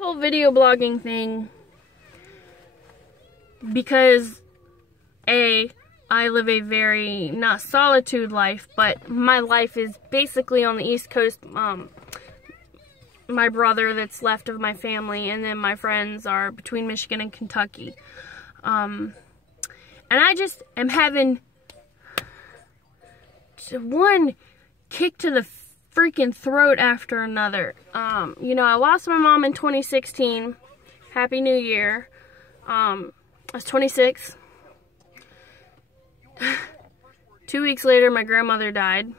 whole video blogging thing, because I live a very, not solitude life, but my life is basically on the East Coast. My brother that's left of my family, and then my friends are between Michigan and Kentucky. And I just am having one kick to the freaking throat after another. You know, I lost my mom in 2016. Happy New Year. I was 26. 2 weeks later, my grandmother died.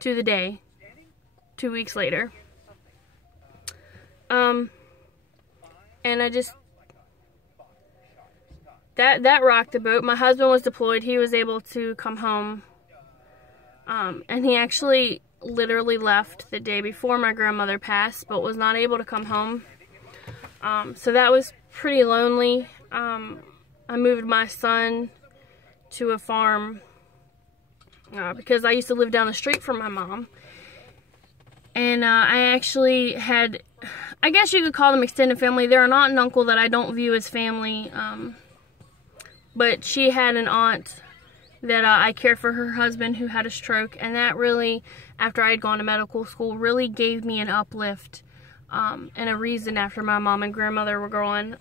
To the day. 2 weeks later. And I just... That rocked the boat. My husband was deployed. He was able to come home. And he actually literally left the day before my grandmother passed, but was not able to come home. So that was pretty lonely. I moved my son to a farm because I used to live down the street from my mom. And I actually had, I guess you could call them extended family. They're an aunt and uncle that I don't view as family. But she had an aunt that I cared for her husband who had a stroke. And that really, after I had gone to medical school, really gave me an uplift and a reason after my mom and grandmother were gone.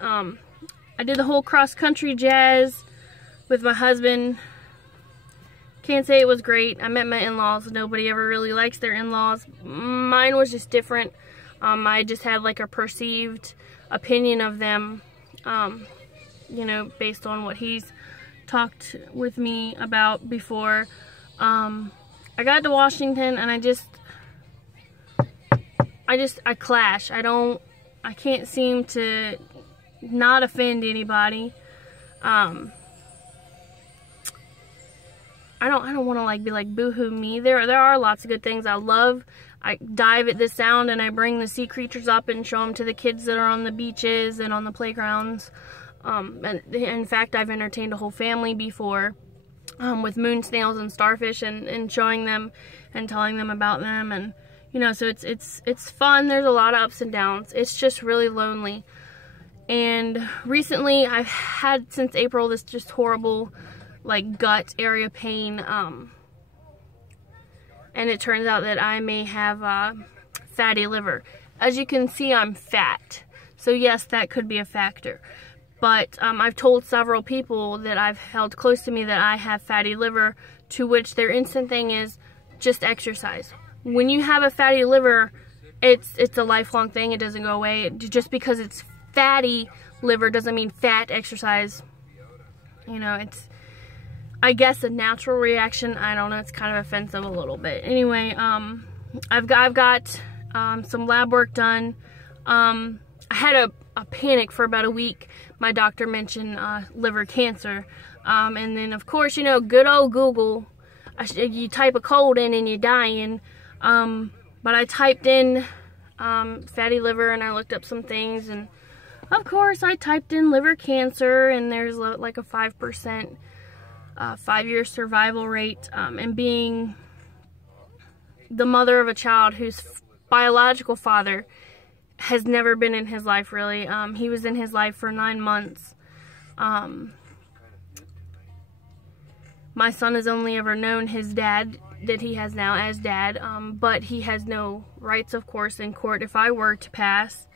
I did the whole cross-country jazz with my husband. Can't say it was great. I met my in-laws. Nobody ever really likes their in-laws. Mine was just different. I just had like a perceived opinion of them, you know, based on what he's talked with me about before. I got to Washington and I clash. I can't seem to not offend anybody. I don't want to like be like boo-hoo me. There are lots of good things I love. I dive at the sound and I bring the sea creatures up and show them to the kids that are on the beaches and on the playgrounds. And in fact, I've entertained a whole family before with moon snails and starfish and showing them and telling them about them. And you know, so it's fun. There's a lot of ups and downs. It's just really lonely. And recently I've had since April this just horrible like gut area pain, and it turns out that I may have fatty liver. As you can see, I'm fat, so yes, that could be a factor. But I've told several people that I've held close to me that I have fatty liver, to which their instant thing is just exercise. When you have a fatty liver, it's a lifelong thing. It doesn't go away. Just because it's fatty liver doesn't mean fat exercise. You know, it's, I guess, a natural reaction. I don't know. It's kind of offensive a little bit. Anyway, I've got some lab work done. I had a panic for about a week. My doctor mentioned liver cancer. And then, of course, you know, good old Google. You type a code in and you're dying. But I typed in fatty liver and I looked up some things. And, of course, I typed in liver cancer and there's like a 5% 5-year survival rate, and being the mother of a child whose biological father has never been in his life, really. He was in his life for 9 months. My son has only ever known his dad that he has now as dad, but he has no rights, of course, in court if I were to pass.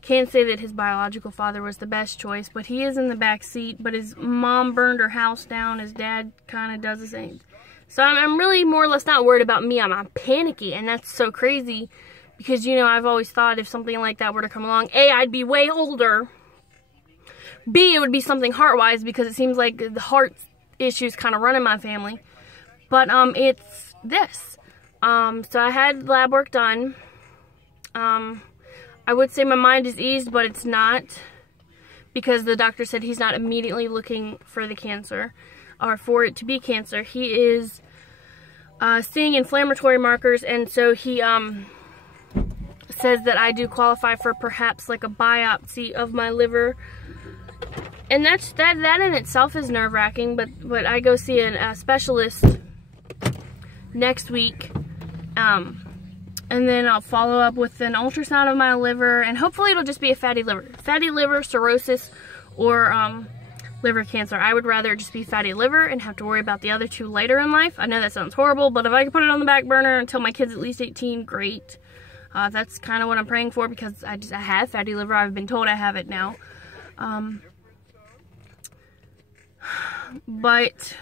Can't say that his biological father was the best choice, but he is in the back seat. But his mom burned her house down. His dad kind of does the same. So I'm really more or less not worried about me. I'm panicky, and that's so crazy because, you know, I've always thought if something like that were to come along, A, I'd be way older. B, it would be something heart-wise because it seems like the heart issues kind of run in my family. But it's this. So I had lab work done. I would say my mind is eased, but it's not, because the doctor said he's not immediately looking for the cancer, or for it to be cancer. He is seeing inflammatory markers, and so he says that I do qualify for perhaps like a biopsy of my liver. And that in itself is nerve-wracking, but I go see a specialist next week. And And then I'll follow up with an ultrasound of my liver, and hopefully it'll just be a fatty liver. Fatty liver, cirrhosis, or liver cancer. I would rather just be fatty liver and have to worry about the other two later in life. I know that sounds horrible, but if I can put it on the back burner until my kid's at least 18, great. That's kind of what I'm praying for, because I have fatty liver. I've been told I have it now. But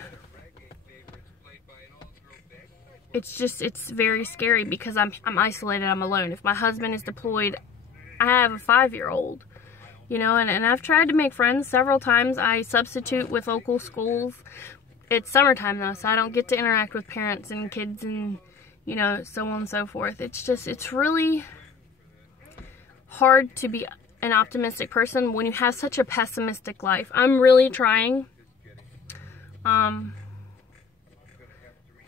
it's very scary because I'm isolated, I'm alone. If my husband is deployed, I have a 5-year-old, you know, and I've tried to make friends several times. I substitute with local schools. It's summertime though, so I don't get to interact with parents and kids and, you know, so on and so forth. It's really hard to be an optimistic person when you have such a pessimistic life. I'm really trying.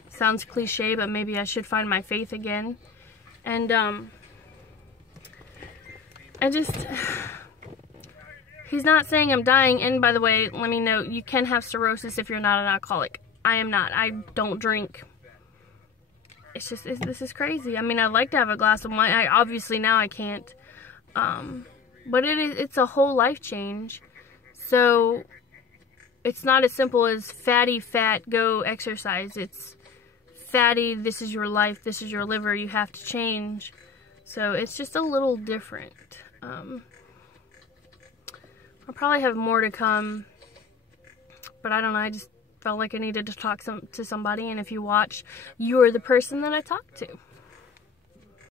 Sounds cliche, but maybe I should find my faith again. And he's not saying I'm dying. And by the way, let me know, you can have cirrhosis if you're not an alcoholic. I am not. I don't drink. It's just, this is crazy. I mean, I'd like to have a glass of wine. Obviously now I can't. But it's a whole life change. So it's not as simple as fatty, fat, go exercise. It's fatty, this is your life, this is your liver, you have to change. So it's just a little different. I'll probably have more to come, but I don't know, I just felt like I needed to talk to somebody, and if you watch, you're the person that I talked to.